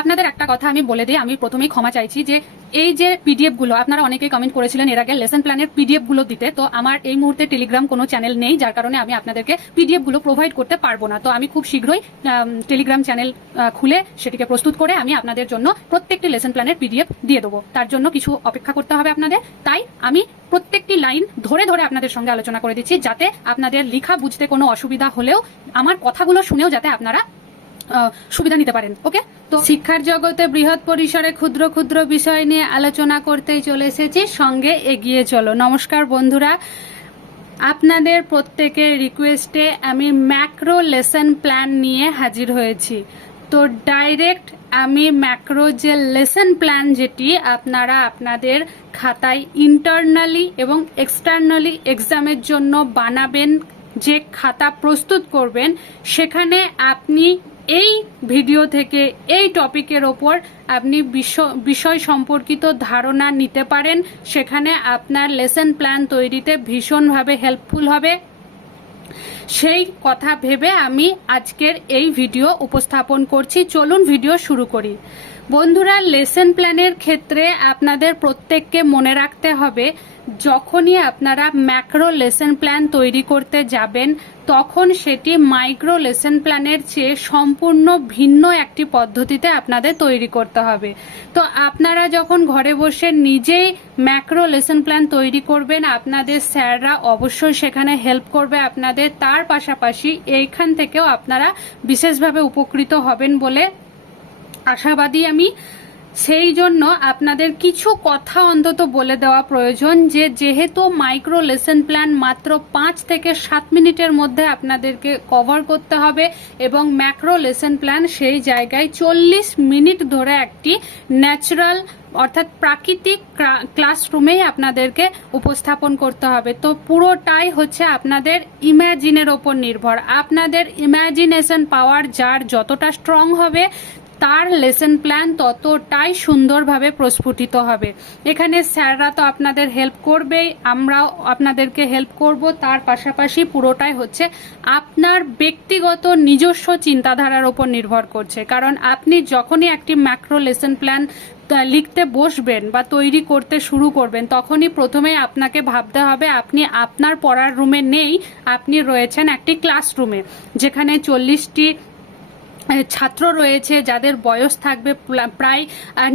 আপনাদের একটা কথা আমি বলে দিই, আমি প্রথমেই ক্ষমা চাইছি যে এই যে পিডিএফগুলো, আপনারা অনেকেই কমেন্ট করেছিলেন এর আগে লেসন প্ল্যানের পিডিএফগুলো দিতে, তো আমার এই মুহূর্তে টেলিগ্রাম কোনো চ্যানেল নেই, যার কারণে আমি আপনাদেরকে পিডিএফগুলো প্রোভাইড করতে পারব না। তো আমি খুব শীঘ্রই টেলিগ্রাম চ্যানেল খুলে সেটিকে প্রস্তুত করে আমি আপনাদের জন্য প্রত্যেকটি লেসন প্ল্যানের পিডিএফ দিয়ে দেবো। তার জন্য কিছু অপেক্ষা করতে হবে আপনাদের। তাই আমি প্রত্যেকটি লাইন ধরে ধরে আপনাদের সঙ্গে আলোচনা করে দিচ্ছি, যাতে আপনাদের লেখা বুঝতে কোনো অসুবিধা হলেও, আমার কথাগুলো শুনেও যাতে আপনারা সুবিধা নিতে পারেন ওকে তো শিক্ষার জগতে বৃহৎ পরিসরে ক্ষুদ্র ক্ষুদ্র বিষয় নিয়ে আলোচনা করতেই চলে এসেছি, সঙ্গে এগিয়ে চলো। নমস্কার বন্ধুরা, আপনাদের প্রত্যেকের রিকোয়েস্টে আমি ম্যাক্রো লেসন প্ল্যান নিয়ে হাজির হয়েছি। তো ডাইরেক্ট আমি ম্যাক্রো যে লেসন প্ল্যান যেটি আপনারা আপনাদের খাতায় ইন্টারনালি এবং এক্সটার্নালি এক্সামের জন্য বানাবেন, যে খাতা প্রস্তুত করবেন, সেখানে আপনি এই ভিডিও থেকে এই টপিকের ওপর আপনি বিষয় সম্পর্কিত ধারণা নিতে পারেন। সেখানে আপনার লেসন প্ল্যান তৈরিতে ভীষণভাবে হেল্পফুল হবে। সেই কথা ভেবে আমি আজকের এই ভিডিও উপস্থাপন করছি। চলুন ভিডিও শুরু করি। বন্ধুরা লেসন প্ল্যানের ক্ষেত্রে আপনাদের প্রত্যেককে মনে রাখতে হবে, যখনই আপনারা ম্যাক্রো লেসন প্ল্যান তৈরি করতে যাবেন, তখন সেটি মাইক্রো লেসন প্ল্যানের চেয়ে সম্পূর্ণ ভিন্ন একটি পদ্ধতিতে আপনাদের তৈরি করতে হবে। তো আপনারা যখন ঘরে বসে নিজেই ম্যাক্রো লেসন প্ল্যান তৈরি করবেন, আপনাদের স্যাররা অবশ্যই সেখানে হেল্প করবে আপনাদের। তার পাশাপাশি এইখান থেকেও আপনারা বিশেষভাবে উপকৃত হবেন বলে আশাবাদী আমি। সেই জন্য আপনাদের কিছু কথা অন্তত বলে দেওয়া প্রয়োজন যে, যেহেতু মাইক্রো লেসন প্ল্যান মাত্র পাঁচ থেকে সাত মিনিটের মধ্যে আপনাদেরকে কভার করতে হবে এবং ম্যাক্রো লেসন প্ল্যান সেই জায়গায় চল্লিশ মিনিট ধরে একটি ন্যাচারাল অর্থাৎ প্রাকৃতিক ক্লাসরুমেই আপনাদেরকে উপস্থাপন করতে হবে। তো পুরোটাই হচ্ছে আপনাদের ইম্যাজিনের ওপর নির্ভর। আপনাদের ইম্যাজিনেশন পাওয়ার যার যতটা স্ট্রং হবে তার লেসন প্ল্যান ততটাই সুন্দরভাবে প্রস্ফুটিত হবে। এখানে স্যাররা তো আপনাদের হেল্প করবেই, আমরাও আপনাদেরকে হেল্প করব। তার পাশাপাশি পুরোটাই হচ্ছে আপনার ব্যক্তিগত নিজস্ব চিন্তাধারার ওপর নির্ভর করছে। কারণ আপনি যখনই একটি ম্যাক্রো লেসন প্ল্যান লিখতে বসবেন বা তৈরি করতে শুরু করবেন, তখনই প্রথমে আপনাকে ভাবতে হবে আপনি আপনার পড়ার রুমে নেই, আপনি রয়েছেন একটি ক্লাসরুমে যেখানে চল্লিশটি ছাত্র রয়েছে যাদের বয়স থাকবে প্রায়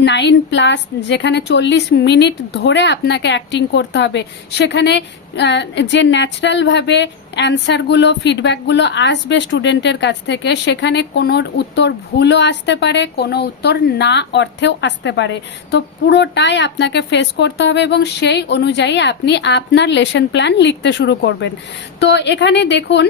নাইন প্লাস যেখানে চল্লিশ মিনিট ধরে আপনাকে অ্যাক্টিং করতে হবে। সেখানে যে ন্যাচারালভাবে অ্যান্সারগুলো ফিডব্যাকগুলো আসবে স্টুডেন্টের কাছ থেকে, সেখানে কোনো উত্তর ভুলও আসতে পারে, কোনো উত্তর না অর্থেও আসতে পারে। তো পুরোটাই আপনাকে ফেস করতে হবে এবং সেই অনুযায়ী আপনি আপনার লেসন প্ল্যান লিখতে শুরু করবেন। তো এখানে দেখুন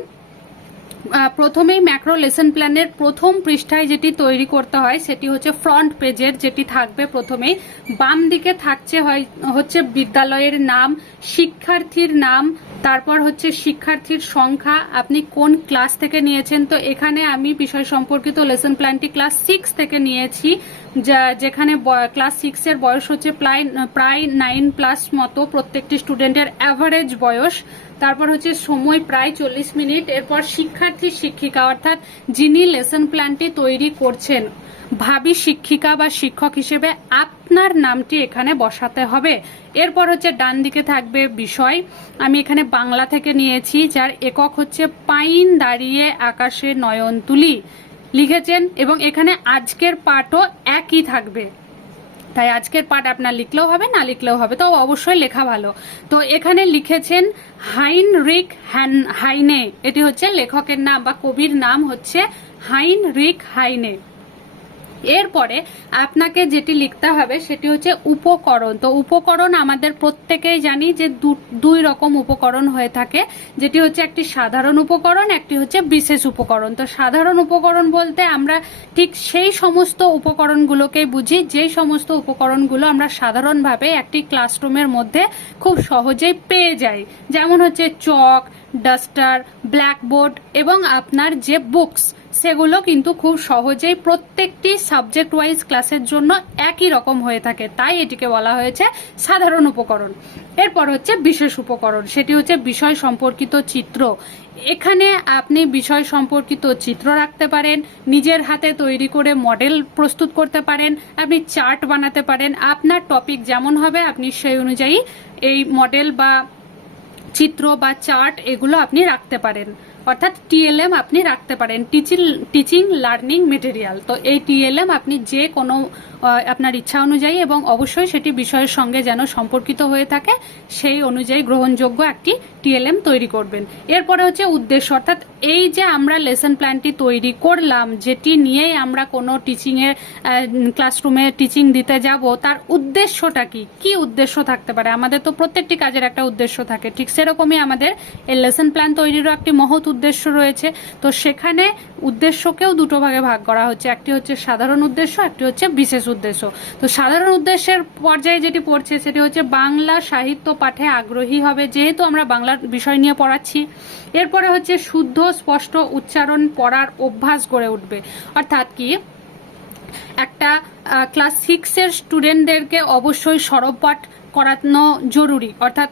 প্রথমেই ম্যাক্রো লেসন প্ল্যানের প্রথম পৃষ্ঠায় যেটি তৈরি করতে হয়, সেটি হচ্ছে ফ্রন্ট পেজের যেটি থাকবে প্রথমেই। বাম দিকে থাকছে হয়, হচ্ছে বিদ্যালয়ের নাম, শিক্ষার্থীর নাম, তারপর হচ্ছে শিক্ষার্থীর সংখ্যা। আপনি কোন ক্লাস থেকে নিয়েছেন? তো এখানে আমি বিষয় সম্পর্কিত লেসন প্ল্যানটি ক্লাস সিক্স থেকে নিয়েছি যেখানে ক্লাস সিক্সের বয়স হচ্ছে প্রায় প্রায় নাইন প্লাস মতো প্রত্যেকটি স্টুডেন্টের অ্যাভারেজ বয়স। তারপর হচ্ছে সময় প্রায় চল্লিশ মিনিট। এরপর শিক্ষার্থী শিক্ষিকা, অর্থাৎ যিনি লেসন প্ল্যানটি তৈরি করছেন, ভাবি শিক্ষিকা বা শিক্ষক হিসেবে আপনার নামটি এখানে বসাতে হবে। এরপর হচ্ছে ডান দিকে থাকবে বিষয়। আমি এখানে বাংলা থেকে নিয়েছি, যার একক হচ্ছে পাইন দাঁড়িয়ে আকাশে নয়ন তুলি লিখেছেন এবং এখানে আজকের পাঠও একই থাকবে। তাই আজকের পাঠ আপনার লিখলেও হবে, না লিখলেও হবে তো অবশ্যই লেখা ভালো। তো এখানে লিখেছেন হাইন রিক হ্যান, হাইনে। এটি হচ্ছে লেখকের নাম বা কবির নাম হচ্ছে হাইন রিক হাইনে। এরপরে আপনাকে যেটি লিখতে হবে সেটি হচ্ছে উপকরণ। তো উপকরণ আমাদের প্রত্যেকেই জানি যে দুই রকম উপকরণ হয়ে থাকে। যেটি হচ্ছে একটি সাধারণ উপকরণ, একটি হচ্ছে বিশেষ উপকরণ। তো সাধারণ উপকরণ বলতে আমরা ঠিক সেই সমস্ত উপকরণগুলোকেই বুঝি। যেই সমস্ত উপকরণগুলো আমরা সাধারণভাবে একটি ক্লাসরুমের মধ্যে খুব সহজেই পেয়ে যাই। যেমন হচ্ছে চক, ডাস্টার, ব্ল্যাকবোর্ড এবং আপনার যে বুকস। সেগুলো কিন্তু খুব সহজেই প্রত্যেকটি সাবজেক্ট ওয়াইজ ক্লাসের জন্য একই রকম হয়ে থাকে। তাই এটিকে বলা হয়েছে সাধারণ উপকরণ। এরপর হচ্ছে বিশেষ উপকরণ। সেটি হচ্ছে বিষয় সম্পর্কিত চিত্র। এখানে আপনি বিষয় সম্পর্কিত চিত্র রাখতে পারেন, নিজের হাতে তৈরি করে মডেল প্রস্তুত করতে পারেন, আপনি চার্ট বানাতে পারেন। আপনার টপিক যেমন হবে, আপনি সেই অনুযায়ী এই মডেল বা চিত্র বা চার্ট এগুলো আপনি রাখতে পারেন। অর্থাৎ টিএলএম আপনি রাখতে পারেন। Teaching teaching, learning material. তো এই টিএলএম আপনি যে কোনো আপনার ইচ্ছা অনুযায়ী এবং অবশ্যই সেটি বিষয়ের সঙ্গে যেন সম্পর্কিত হয়ে থাকে, সেই অনুযায়ী গ্রহণযোগ্য একটি টিএলএম তৈরি করবেন। এরপরে হচ্ছে উদ্দেশ্য। অর্থাৎ এই যে আমরা লেসন প্ল্যানটি তৈরি করলাম, যেটি নিয়েই আমরা কোনো টিচিংয়ে ক্লাসরুমে টিচিং দিতে যাব, তার উদ্দেশ্যটা কি? কি উদ্দেশ্য থাকতে পারে? আমাদের তো প্রত্যেকটি কাজের একটা উদ্দেশ্য থাকে। ঠিক সেরকমই আমাদের এই লেসন প্ল্যান তৈরিরও একটি মহৎ উদ্দেশ্য রয়েছে। তো সেখানে উদ্দেশ্যকেও দুটো ভাগে ভাগ করা হচ্ছে। একটি হচ্ছে সাধারণ উদ্দেশ্য, একটি হচ্ছে বিশেষ উদ্দেশ্য। তো সাধারণ উদ্দেশ্যের পর্যায়ে যেটি পড়ছে, সেটি হচ্ছে বাংলা সাহিত্য পাঠে আগ্রহী হবে, যেহেতু আমরা বাংলার বিষয় নিয়ে পড়াচ্ছি। এরপরে হচ্ছে শুদ্ধ, স্পষ্ট উচ্চারণ পড়ার অভ্যাস গড়ে উঠবে। অর্থাৎ কি? একটা ক্লাস সিক্সের স্টুডেন্টদেরকে অবশ্যই সরব পাঠ করানো জরুরি। অর্থাৎ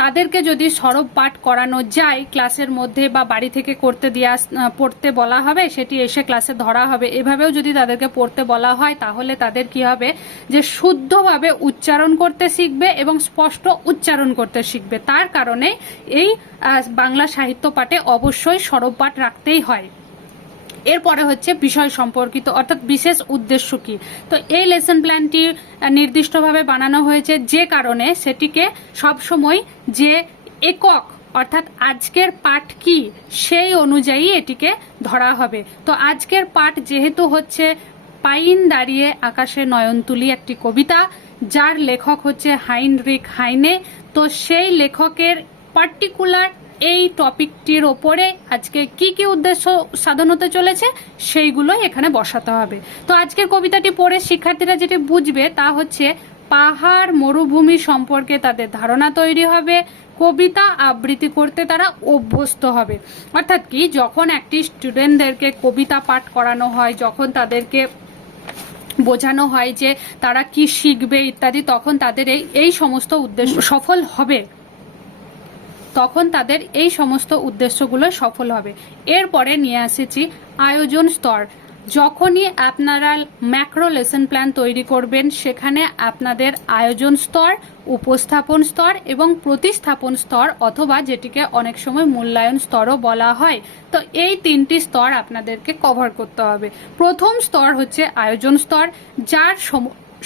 তাদেরকে যদি সরব পাঠ করানো যায়, ক্লাসের মধ্যে বা বাড়ি থেকে করতে দিয়ে পড়তে বলা হবে, সেটি এসে ক্লাসে ধরা হবে। এভাবেও যদি তাদেরকে পড়তে বলা হয়, তাহলে তাদের কি হবে? যে শুদ্ধভাবে উচ্চারণ করতে শিখবে এবং স্পষ্ট উচ্চারণ করতে শিখবে। তার কারণে এই বাংলা সাহিত্য পাঠে অবশ্যই সরব পাঠ রাখতেই হয়। এরপরে হচ্ছে বিষয় সম্পর্কিত, অর্থাৎ বিশেষ উদ্দেশ্য কি? তো এই লেসন প্ল্যানটি নির্দিষ্টভাবে বানানো হয়েছে যে কারণে সেটিকে সবসময় যে একক, অর্থাৎ আজকের পাঠ কি, সেই অনুযায়ী এটিকে ধরা হবে। তো আজকের পাঠ যেহেতু হচ্ছে পাইন দাঁড়িয়ে আকাশে নয়নতুলি একটি কবিতা, যার লেখক হচ্ছে হাইনরিক হাইনে, তো সেই লেখকের পার্টিকুলার এই টপিকটির ওপরে আজকে কি কি উদ্দেশ্য সাধন হতে চলেছে, সেইগুলোই এখানে বসাতে হবে। তো আজকের কবিতাটি পড়ে শিক্ষার্থীরা যেটি বুঝবে তা হচ্ছে, পাহাড় মরুভূমি সম্পর্কে তাদের ধারণা তৈরি হবে, কবিতা আবৃত্তি করতে তারা অভ্যস্ত হবে। অর্থাৎ কি, যখন একটি স্টুডেন্টদেরকে কবিতা পাঠ করানো হয়, যখন তাদেরকে বোঝানো হয় যে তারা কি শিখবে ইত্যাদি, তখন তাদের এই এই সমস্ত উদ্দেশ্য সফল হবে। তখন তাদের এই সমস্ত উদ্দেশ্যগুলো সফল হবে। এরপরে নিয়ে এসেছি আয়োজন স্তর। যখনই আপনারা ম্যাক্রো লেসন প্ল্যান তৈরি করবেন, সেখানে আপনাদের আয়োজন স্তর, উপস্থাপন স্তর এবং প্রতিস্থাপন স্তর অথবা যেটিকে অনেক সময় মূল্যায়ন স্তরও বলা হয়, তো এই তিনটি স্তর আপনাদেরকে কভার করতে হবে। প্রথম স্তর হচ্ছে আয়োজন স্তর, যার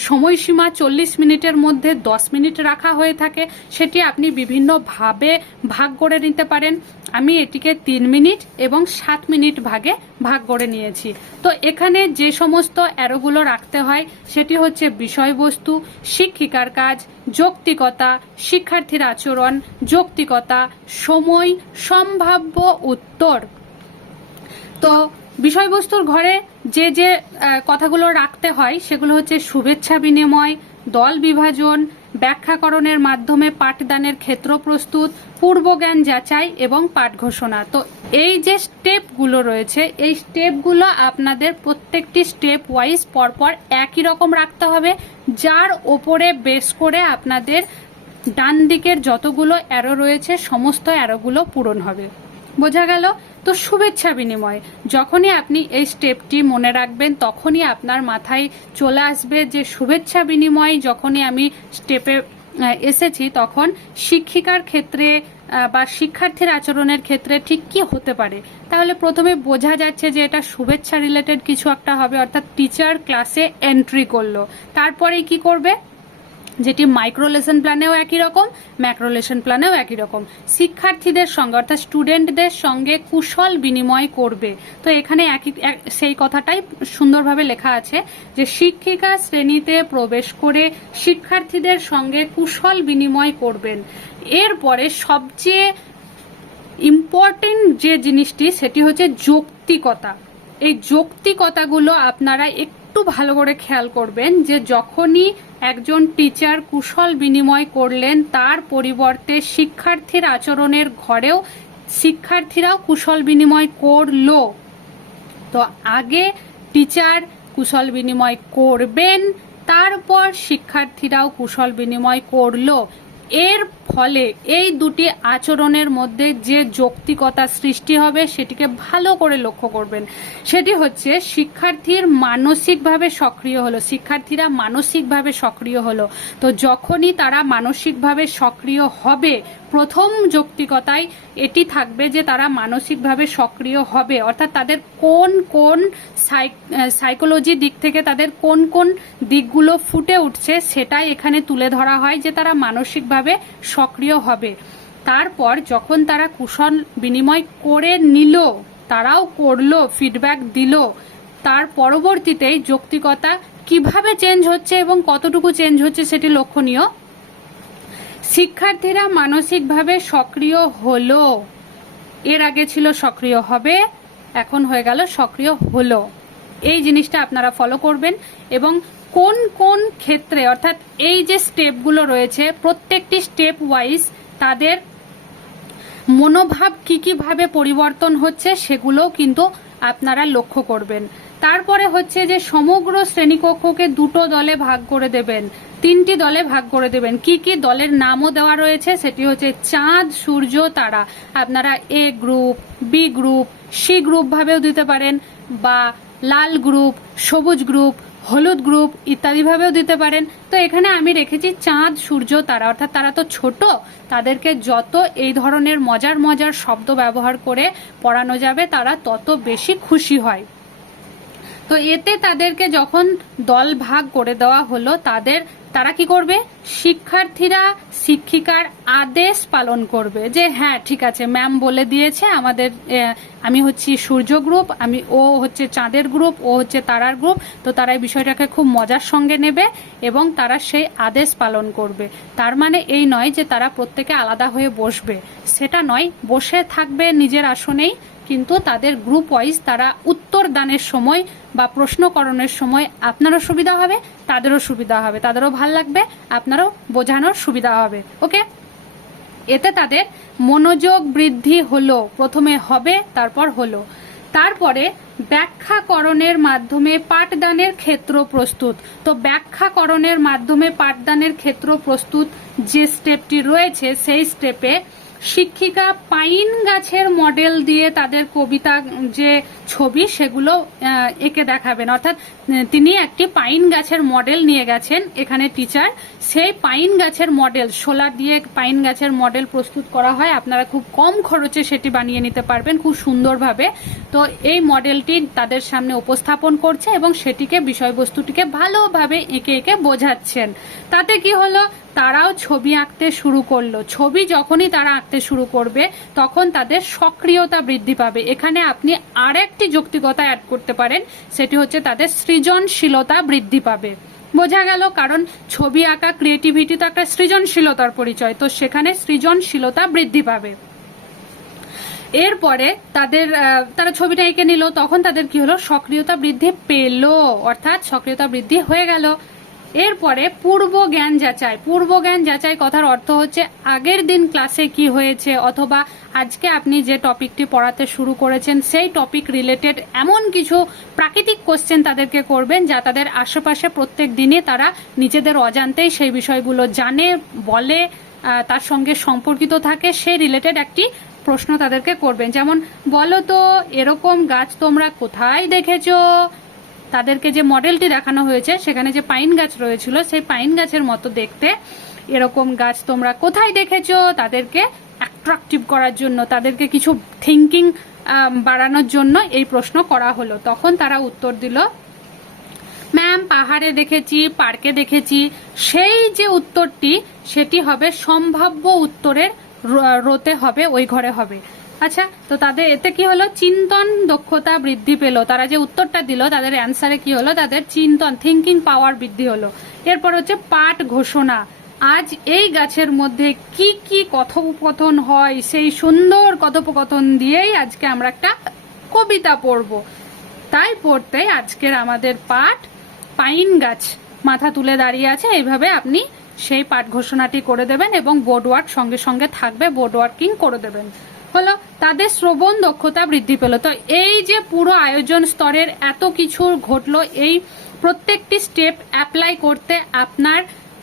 সময়সীমা চল্লিশ মিনিটের মধ্যে দশ মিনিট রাখা হয়ে থাকে। সেটি আপনি বিভিন্নভাবে ভাগ করে নিতে পারেন। আমি এটিকে তিন মিনিট এবং সাত মিনিট ভাগে ভাগ করে নিয়েছি। তো এখানে যে সমস্ত অ্যারোগুলো রাখতে হয়, সেটি হচ্ছে বিষয়বস্তু, শিক্ষিকার কাজ, যৌক্তিকতা, শিক্ষার্থীর আচরণ, যৌক্তিকতা, সময়, সম্ভাব্য উত্তর। তো বিষয়বস্তুর ঘরে যে যে কথাগুলো রাখতে হয়, সেগুলো হচ্ছে শুভেচ্ছা বিনিময়, দল বিভাজন, ব্যাখ্যাকরণের মাধ্যমে পাঠদানের ক্ষেত্র প্রস্তুত, পূর্বজ্ঞান যাচাই এবং পাঠ ঘোষণা। তো এই যে স্টেপগুলো রয়েছে, এই স্টেপগুলো আপনাদের প্রত্যেকটি স্টেপ ওয়াইজ পরপর একই রকম রাখতে হবে, যার ওপরে বেস করে আপনাদের ডান দিকের যতগুলো অ্যারো রয়েছে, সমস্ত অ্যারোগুলো পূরণ হবে। বোঝা গেল? তো শুভেচ্ছা বিনিময়। যখনই আপনি এই স্টেপটি মনে রাখবেন, তখনই আপনার মাথায় চলে আসবে যে শুভেচ্ছা বিনিময় যখনই আমি স্টেপে এসেছি, তখন শিক্ষিকার ক্ষেত্রে বা শিক্ষার্থীর আচরণের ক্ষেত্রে ঠিক কি হতে পারে? তাহলে প্রথমে বোঝা যাচ্ছে যে এটা শুভেচ্ছা রিলেটেড কিছু একটা হবে, অর্থাৎ টিচার ক্লাসে এন্ট্রি করল। তারপরে কি করবে? যেটি মাইক্রো লেসন প্ল্যানেও একই রকম ম্যাক্রো লেসন প্ল্যানেও একই রকম। শিক্ষার্থীদের সঙ্গে, অর্থাৎ স্টুডেন্টদের সঙ্গে কুশল বিনিময় করবে। তো এখানে একই সেই কথাটাই সুন্দরভাবে লেখা আছে যে শিক্ষিকা শ্রেণীতে প্রবেশ করে শিক্ষার্থীদের সঙ্গে কুশল বিনিময় করবেন। এরপরে সবচেয়ে ইম্পর্টেন্ট যে জিনিসটি, সেটি হচ্ছে যৌক্তিকতা। এই যৌক্তিকতাগুলো আপনারা একটু ভালো করে খেয়াল করবেন যে যখনই একজন টিচার কুশল বিনিময় করলেন, তার পরিবর্তে শিক্ষার্থীর আচরণের ঘরেও শিক্ষার্থীরাও কুশল বিনিময় করল। তো আগে টিচার কুশল বিনিময় করবেন, তারপর শিক্ষার্থীরাও কুশল বিনিময় করল। এর ফলে এই দুটি আচরণের মধ্যে যে যৌক্তিকতা সৃষ্টি হবে সেটিকে ভালো করে লক্ষ্য করবেন। সেটি হচ্ছে শিক্ষার্থীর মানসিকভাবে সক্রিয় হলো, শিক্ষার্থীরা মানসিকভাবে সক্রিয় হলো। তো যখনই তারা মানসিকভাবে সক্রিয় হবে, প্রথম যৌক্তিকতায় এটি থাকবে যে তারা মানসিকভাবে সক্রিয় হবে। অর্থাৎ তাদের কোন কোন সাইকোলজি দিক থেকে তাদের কোন কোন দিকগুলো ফুটে উঠছে সেটাই এখানে তুলে ধরা হয় যে তারা মানসিকভাবে সক্রিয় হবে। তারপর যখন তারা কুশল বিনিময় করে নিল, তারাও করল ফিডব্যাক দিল। তার পরবর্তীতেই যৌক্তিকতা কীভাবে চেঞ্জ হচ্ছে এবং কতটুকু চেঞ্জ হচ্ছে সেটি লক্ষণীয়? শিক্ষার্থীরা মানসিকভাবে সক্রিয় হলো। এর আগে ছিল সক্রিয় হবে, এখন হয়ে গেল সক্রিয় হলো। এই জিনিসটা আপনারা ফলো করবেন এবং কোন কোন ক্ষেত্রে, অর্থাৎ এই যে স্টেপগুলো রয়েছে, প্রত্যেকটি স্টেপ ওয়াইজ তাদের মনোভাব কি কীভাবে পরিবর্তন হচ্ছে সেগুলোও কিন্তু আপনারা লক্ষ্য করবেন। তারপরে হচ্ছে যে সমগ্র শ্রেণীকক্ষকে দুটো দলে ভাগ করে দেবেন, তিনটি দলে ভাগ করে দেবেন। কি কি দলের নামও দেওয়া রয়েছে, সেটি হচ্ছে চাঁদ, সূর্য, তারা। আপনারা A group B group C group ভাবেও দিতে পারেন বা লাল গ্রুপ সবুজ গ্রুপ হলুদ গ্রুপ ইত্যাদিভাবেও দিতে পারেন। তো এখানে আমি রেখেছি চাঁদ, সূর্য, তারা। অর্থাৎ তারা তো ছোট, তাদেরকে যত এই ধরনের মজার মজার শব্দ ব্যবহার করে পড়ানো যাবে, তারা তত বেশি খুশি হয়। তো এতে তাদেরকে যখন দল ভাগ করে দেওয়া হলো, তাদের তারা কি করবে? শিক্ষার্থীরা শিক্ষিকার আদেশ পালন করবে যে হ্যাঁ ঠিক আছে ম্যাম বলে দিয়েছে, আমাদের আমি হচ্ছি সূর্য গ্রুপ আমি, ও হচ্ছে চাঁদের গ্রুপ ও হচ্ছে তারার গ্রুপ তো তারা এই বিষয়টাকে খুব মজার সঙ্গে নেবে এবং তারা সেই আদেশ পালন করবে। তার মানে এই নয় যে তারা প্রত্যেকে আলাদা হয়ে বসবে। সেটা নয়, বসে থাকবে নিজের আসনেই কিন্তু তাদের গ্রুপ ওয়াইজ তারা উত্তর দানের সময় বা প্রশ্নকরণের সময় আপনারও সুবিধা হবে, তাদেরও সুবিধা হবে। তাদেরও ভালো লাগবে, আপনারও বোঝানোর সুবিধা হবে। ওকে? এতে তাদের মনোযোগ বৃদ্ধি হলো। প্রথমে হবে, তারপর হলো। তারপরে ব্যাখ্যাকরণের মাধ্যমে পাঠদানের ক্ষেত্র প্রস্তুত। তো ব্যাখ্যাকরণের মাধ্যমে পাঠদানের ক্ষেত্র প্রস্তুত যে স্টেপটি রয়েছে, সেই স্টেপে শিক্ষিকা পাইন গাছের মডেল দিয়ে তাদের কবিতা যে ছবি, সেগুলো এঁকে দেখাবেন। অর্থাৎ তিনি একটি পাইন গাছের মডেল নিয়ে গেছেন এখানে টিচার। সেই পাইন গাছের মডেল, সোলার দিয়ে পাইন গাছের মডেল প্রস্তুত করা হয়। আপনারা খুব কম খরচে সেটি বানিয়ে নিতে পারবেন খুব সুন্দরভাবে। তো এই মডেলটি তাদের সামনে উপস্থাপন করছে এবং সেটিকে, বিষয়বস্তুটিকে ভালোভাবে এঁকে এঁকে বোঝাচ্ছেন। তাতে কি হলো? তারাও ছবি আঁকতে শুরু করল। ছবি যখনই তারা আঁকতে শুরু করবে, তখন তাদের সক্রিয়তা বৃদ্ধি পাবে। এখানে আপনি আরেকটি যৌক্তিকতা অ্যাড করতে পারেন, সেটি হচ্ছে তাদের সৃজনশীলতা বৃদ্ধি পাবে। বোঝা গেল, কারণ ছবি আঁকা ক্রিয়েটিভিটি তো একটা সৃজনশীলতার পরিচয়, তো সেখানে সৃজনশীলতা বৃদ্ধি পাবে। এরপরে তাদের তারা ছবিটা এঁকে নিল, তখন তাদের কি হলো? সক্রিয়তা বৃদ্ধি পেল, অর্থাৎ সক্রিয়তা বৃদ্ধি হয়ে গেল। এরপরে পূর্ব জ্ঞান যাচাই। পূর্ব জ্ঞান যাচাই কথার অর্থ হচ্ছে আগের দিন ক্লাসে কি হয়েছে অথবা আজকে আপনি যে টপিকটি পড়াতে শুরু করেছেন, সেই টপিক রিলেটেড এমন কিছু প্রাকৃতিক কোশ্চেন তাদেরকে করবেন যা তাদের আশেপাশে প্রত্যেক দিনই তারা নিজেদের অজান্তেই সেই বিষয়গুলো জানে, বলে তার সঙ্গে সম্পর্কিত থাকে, সেই রিলেটেড একটি প্রশ্ন তাদেরকে করবেন। যেমন, বলো তো, এরকম গাছ তোমরা কোথায় দেখেছ? তাদেরকে যে মডেলটি দেখানো হয়েছে, সেখানে যে পাইন গাছ রয়েছিল, সেই পাইন গাছের মতো দেখতে। এরকম গাছ তোমরা কোথায় দেখেছ? তাদেরকে অ্যাট্রাকটিভ করার জন্য, তাদেরকে কিছু থিঙ্কিং বাড়ানোর জন্য এই প্রশ্ন করা হলো। তখন তারা উত্তর দিল ম্যাম পাহাড়ে দেখেছি পার্কে দেখেছি। সেই যে উত্তরটি, সেটি হবে সম্ভাব্য উত্তরের রোতে হবে, ওই ঘরে হবে। আচ্ছা তো তাদের এতে কি হলো? চিন্তন দক্ষতা বৃদ্ধি পেল। তারা যে উত্তরটা দিল, তাদের অ্যান্সারে কি হলো? তাদের চিন্তন থিঙ্কিং পাওয়ার বৃদ্ধি হলো। এরপর হচ্ছে পাঠ ঘোষণা। আজ এই গাছের মধ্যে কি কি কথোপকথন হয়, সেই সুন্দর কথোপকথন দিয়েই আজকে আমরা একটা কবিতা পড়ব। তাই পড়তে আজকের আমাদের পাঠ পাইন গাছ। মাথা তুলে দাঁড়িয়ে আছে, এইভাবে আপনি সেই পাঠ ঘোষণাটি করে দেবেন এবং বোর্ড ওয়ার্ক সঙ্গে সঙ্গে থাকবে বোর্ড ওয়ার্কিং করে দেবেন। হলো তাদের শ্রবণ দক্ষতা বৃদ্ধি পেল। তো এই যে পুরো আয়োজন স্তরের এত কিছু ঘটলো, এই প্রত্যেকটি স্টেপ অ্যাপ্লাই করতে আপনার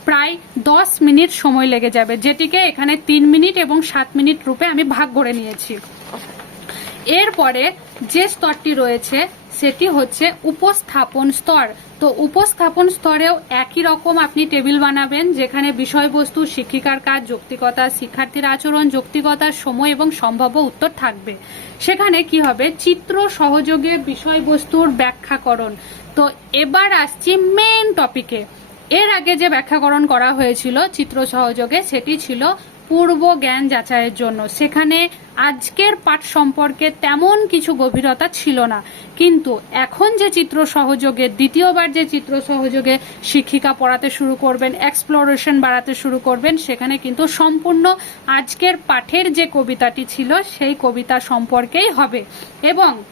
প্রায় দশ মিনিট সময় লেগে যাবে, যেটিকে এখানে তিন মিনিট এবং সাত মিনিট রূপে আমি ভাগ করে নিয়েছি। এরপরে যে স্তরটি রয়েছে সেটি হচ্ছে উপস্থাপন স্তর। তো উপস্থাপন স্তরেও একই রকম আপনি টেবিল বানাবেন, যেখানে বিষয়বস্তু, শিক্ষিকার কাজ, যৌক্তিকতা, শিক্ষার্থীর আচরণ, যৌক্তিকতার সময় এবং সম্ভাব্য উত্তর থাকবে। সেখানে কি হবে? চিত্র সহযোগে বিষয়বস্তুর ব্যাখ্যাকরণ। তো এবার আসছি মেন টপিকে এর আগে যে ব্যাখ্যাকরণ করা হয়েছিল, চিত্র সহযোগে, সেটি ছিল পূর্ব জ্ঞান যাচাইয়ের জন্য। সেখানে আজকের পাঠ সম্পর্কে তেমন কিছু গভীরতা ছিল না। কিন্তু এখন যে চিত্র সহযোগে, দ্বিতীয়বার যে চিত্র সহযোগে শিক্ষিকা পড়াতে শুরু করবেন এক্সপ্লোরেশন বাড়াতে শুরু করবেন, সেখানে কিন্তু সম্পূর্ণ আজকের পাঠের যে কবিতাটি ছিল, সেই কবিতা সম্পর্কেই হবে। এবং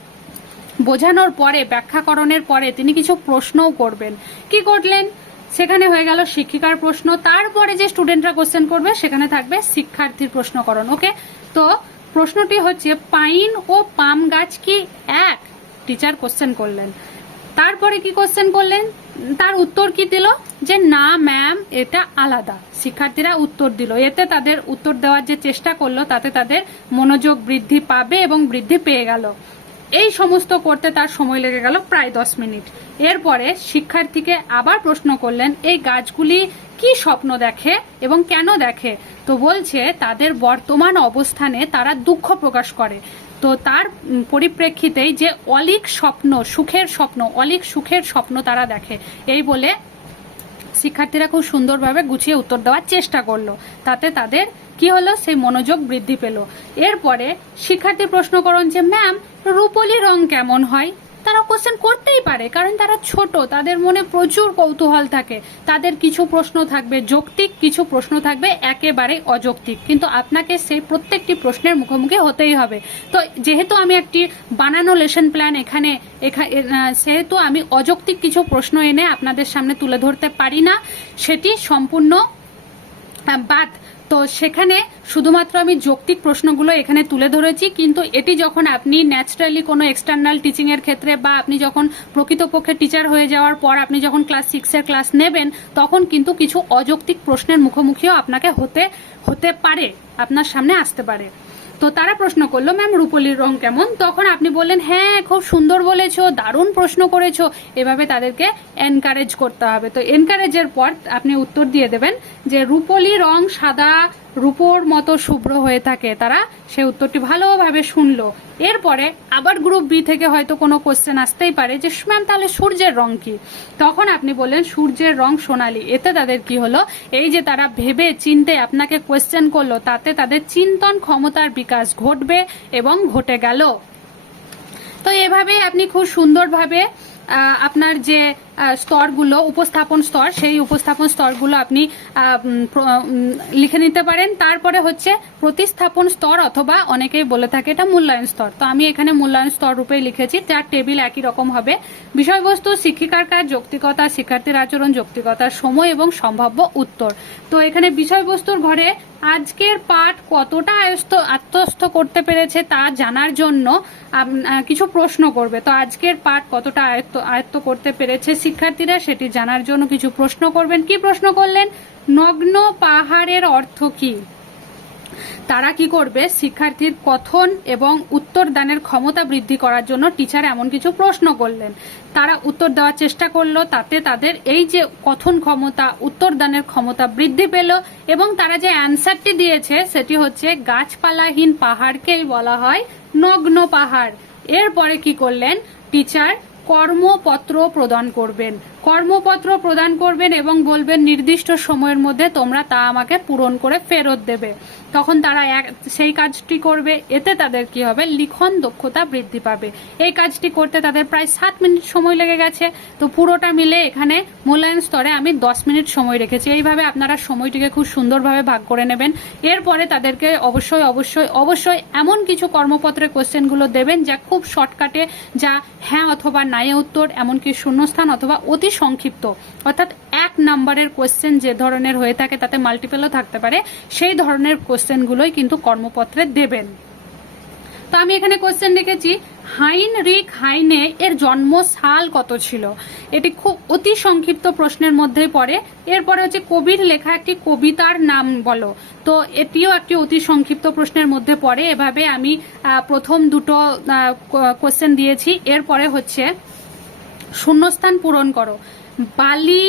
বোঝানোর পরে, ব্যাখ্যাকরণের পরে তিনি কিছু প্রশ্নও করবেন। কি করলেন? সেখানে হয়ে গেল শিক্ষিকার প্রশ্ন। তারপরে যে স্টুডেন্টরা কোশ্চেন করবে, সেখানে থাকবে শিক্ষার্থীর প্রশ্নকরণ ওকে তো প্রশ্নটি হচ্ছে, পাইন ও পাম গাছ কি এক? টিচার কোশ্চেন করলেন। তারপরে কি কোশ্চেন করলেন? তার উত্তর কি দিল? যে না ম্যাম এটা আলাদা। শিক্ষার্থীরা উত্তর দিল। এতে তাদের উত্তর দেওয়ার যে চেষ্টা করল, তাতে তাদের মনোযোগ বৃদ্ধি পাবে এবং বৃদ্ধি পেয়ে গেল। এই সমস্ত করতে তার সময় লেগে গেল প্রায় দশ মিনিট। এরপরে শিক্ষার্থীকে আবার প্রশ্ন করলেন, এই গাছগুলি কি স্বপ্ন দেখে এবং কেন দেখে? তো বলছে, তাদের বর্তমান অবস্থানে তারা দুঃখ প্রকাশ করে। তো তার পরিপ্রেক্ষিতেই যে অলিক স্বপ্ন, সুখের স্বপ্ন, অলিক সুখের স্বপ্ন তারা দেখে। এই বলে শিক্ষার্থীরা খুব সুন্দরভাবে গুছিয়ে উত্তর দেওয়ার চেষ্টা করল। তাতে তাদের কি হলো? সেই মনোযোগ বৃদ্ধি পেল। এরপরে শিক্ষার্থী প্রশ্ন করেন যে, ম্যাম রূপলি রং কেমন হয়? তারা কোশ্চেন করতেই পারে, কারণ তারা ছোট, তাদের মনে প্রচুর কৌতূহল থাকে। তাদের কিছু প্রশ্ন থাকবে যৌক্তিক, কিছু প্রশ্ন থাকবে একেবারে অযৌক্তিক। কিন্তু আপনাকে সেই প্রত্যেকটি প্রশ্নের মুখোমুখি হতেই হবে। তো যেহেতু আমি একটি বানানো লেসন প্ল্যান এখানে, এখা- সেহেতু আমি অযৌক্তিক কিছু প্রশ্ন এনে আপনাদের সামনে তুলে ধরতে পারি না, সেটি সম্পূর্ণ বাদ। তো সেখানে শুধুমাত্র আমি যৌক্তিক প্রশ্নগুলো এখানে তুলে ধরেছি, কিন্তু এটি যখন আপনি ন্যাচারালি কোনো এক্সটার্নাল টিচিংয়ের ক্ষেত্রে বা আপনি যখন প্রকৃতপক্ষে টিচার হয়ে যাওয়ার পর আপনি যখন ক্লাস সিক্সের ক্লাস নেবেন, তখন কিন্তু কিছু অযৌক্তিক প্রশ্নের মুখোমুখিও আপনাকে হতে হতে পারে, আপনার সামনে আসতে পারে। তো তারা প্রশ্ন করল, ম্যাম, রূপলির রং কেমন? তখন আপনি বললেন হ্যাঁ খুব সুন্দর বলেছ, দারুণ প্রশ্ন করেছ। এভাবে তাদেরকে এনকারেজ করতে হবে। তো এনকারেজের পর আপনি উত্তর দিয়ে দেবেন যে, রূপলি রং সাদা রূপোর মতো শুভ্র হয়ে থাকে তারা, সে উত্তরটি ভালোভাবে শুনলো। এরপরে আবার গ্রুপ বি থেকে হয়তো কোনো কোশ্চেন আসতেই পারে যে, ম্যাম, তাহলে সূর্যের রং কি? তখন আপনি বললেন, সূর্যের রং সোনালি। এতে তাদের কি হলো? এই যে তারা ভেবে চিনতে আপনাকে কোশ্চেন করল, তাতে তাদের চিন্তন ক্ষমতার বিকাশ ঘটবে এবং ঘটে গেল। তো এভাবে আপনি খুব সুন্দরভাবে আপনার যে স্তরগুলো, উপস্থাপন স্তর, সেই উপস্থাপন স্তরগুলো আপনি লিখে নিতে পারেন। তারপরে হচ্ছে প্রতিস্থাপন স্তর অথবা অনেকেই বলে থাকে এটা মূল্যায়ন স্তর। তো আমি এখানে মূল্যায়ন স্তর রূপে লিখেছি, যার টেবিল একই রকম হবে। বিষয়বস্তু, শিক্ষিকার কাজ, যৌক্তিকতা, শিক্ষার্থীর আচরণ, যৌক্তিকতার সময় এবং সম্ভাব্য উত্তর। তো এখানে বিষয়বস্তুর ঘরে আজকের পাঠ কতটা আয়স্ত, আত্মস্থ করতে পেরেছে তা জানার জন্য কিছু প্রশ্ন করবে। তো আজকের পাঠ কতটা আয়ত্ত আয়ত্ত করতে পেরেছে শিক্ষার্থীরা সেটি জানার জন্য কিছু প্রশ্ন করবেন। কি প্রশ্ন করলেন? নগ্ন পাহাড়ের অর্থ কি? তারা কি করবে? শিক্ষার্থীর কথন এবং উত্তর দানের ক্ষমতা বৃদ্ধি করার জন্য টিচার এমন কিছু প্রশ্ন করলেন। তারা উত্তর দেওয়ার চেষ্টা করল, তাতে তাদের এই যে কথন ক্ষমতা উত্তর দানের ক্ষমতা বৃদ্ধি পেল এবং তারা যে অ্যান্সারটি দিয়েছে সেটি হচ্ছে গাছপালাহীন পাহাড়কেই বলা হয় নগ্ন পাহাড়। এরপরে কি করলেন? টিচার কর্মপত্র প্রদান করবেন। কর্মপত্র প্রদান করবেন এবং বলবেন, নির্দিষ্ট সময়ের মধ্যে তোমরা তা আমাকে পূরণ করে ফেরত দেবে। তখন তারা এক, সেই কাজটি করবে। এতে তাদের কি হবে? লিখন দক্ষতা বৃদ্ধি পাবে। এই কাজটি করতে তাদের প্রায় সাত মিনিট সময় লেগে গেছে। তো পুরোটা মিলে এখানে মূল্যায়ন স্তরে আমি দশ মিনিট সময় রেখেছি। এইভাবে আপনারা সময়টিকে খুব সুন্দরভাবে ভাগ করে নেবেন। এরপরে তাদেরকে অবশ্যই অবশ্যই অবশ্যই এমন কিছু কর্মপত্রের কোশ্চেনগুলো দেবেন যা খুব শর্টকাটে যা হ্যাঁ অথবা নাই উত্তর, এমনকি শূন্যস্থান অথবা অতি সংক্ষিপ্ত। অর্থাৎ এক নাম্বারের কোশ্চেন যে ধরনের হয়ে থাকে, তাতে মাল্টিপেলও থাকতে পারে, সেই ধরনের কোশ্চেনগুলোই কিন্তু কর্মপত্রে দেবেন। তো আমি এখানে কোশ্চেন লিখেছি হাইন রিক হাইনে এর জন্ম সাল কত ছিল? এটি খুব অতি সংক্ষিপ্ত প্রশ্নের মধ্যেই পড়ে। এরপরে হচ্ছে কবির লেখা একটি কবিতার নাম বলো। তো এটিও একটি অতি সংক্ষিপ্ত প্রশ্নের মধ্যে পড়ে। এভাবে আমি প্রথম দুটো কোশ্চেন দিয়েছি। এরপরে হচ্ছে শূন্যস্থান পূরণ করো। বালি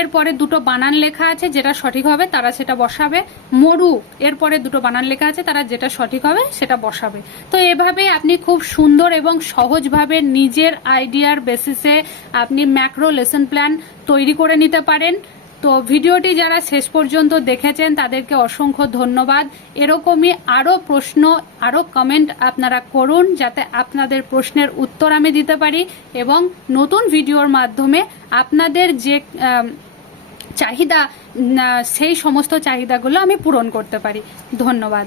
এরপরে দুটো বানান লেখা আছে, যেটা সঠিক হবে তারা সেটা বসাবে। মরু এরপরে দুটো বানান লেখা আছে, তারা যেটা সঠিক হবে সেটা বসাবে। তো এভাবে আপনি খুব সুন্দর এবং সহজভাবে নিজের আইডিয়ার বেসিসে আপনি ম্যাক্রো লেসন প্ল্যান তৈরি করে নিতে পারেন। তো ভিডিওটি যারা শেষ পর্যন্ত দেখেছেন, তাদেরকে অসংখ্য ধন্যবাদ। এরকমই আরও প্রশ্ন, আরও কমেন্ট আপনারা করুন, যাতে আপনাদের প্রশ্নের উত্তর আমি দিতে পারি এবং নতুন ভিডিওর মাধ্যমে আপনাদের যে চাহিদা সেই সমস্ত চাহিদাগুলো আমি পূরণ করতে পারি। ধন্যবাদ।